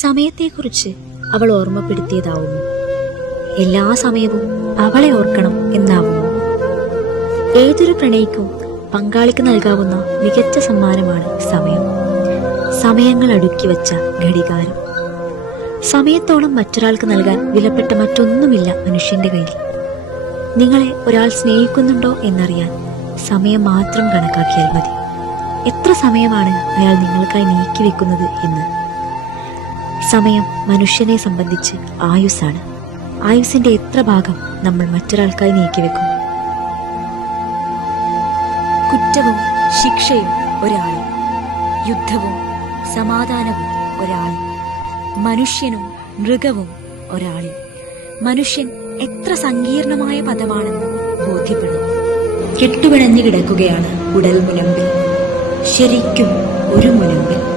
സമയത്തെക്കുറിച്ച് അവൾ ഓർമ്മപ്പെടുത്തിയതാവുന്നു. എല്ലാ സമയവും അവളെ ഓർക്കണം എന്നാവുന്നു. ഏതൊരു പ്രണയിക്കും പങ്കാളിക്ക് നൽകാവുന്ന മികച്ച സമ്മാനമാണ് സമയം. സമയങ്ങൾ അടുക്കി വച്ച ഘടികാരം. സമയത്തോളം മറ്റൊരാൾക്ക് നൽകാൻ വിലപ്പെട്ട മറ്റൊന്നുമില്ല മനുഷ്യന്റെ കയ്യിൽ. നിങ്ങളെ ഒരാൾ സ്നേഹിക്കുന്നുണ്ടോ എന്നറിയാൻ സമയം മാത്രം കണക്കാക്കിയാൽ മതി. എത്ര സമയമാണ് അയാൾ നിങ്ങൾക്കായി നീക്കി വെക്കുന്നത് എന്ന്. സമയം മനുഷ്യനെ സംബന്ധിച്ച് ആയുസ്സാണ്. ആയുസിന്റെ എത്ര ഭാഗം നമ്മൾ മറ്റൊരാൾക്കായി നീക്കിവെക്കും? കുറ്റവും ശിക്ഷയും ഒരാൾ യുദ്ധവും സമാധാനവും ഒരാൾ മനുഷ്യനും മൃഗവും ഒരാൾ മനുഷ്യൻ എത്ര സങ്കീർണമായ പദമാണെന്ന് ബോധ്യപ്പെടുന്നു. കെട്ടുപിണഞ്ഞു കിടക്കുകയാണ് ഉടൽ മുനമ്പിൽ. ശരിക്കും ഒരു മുനമ്പിൽ.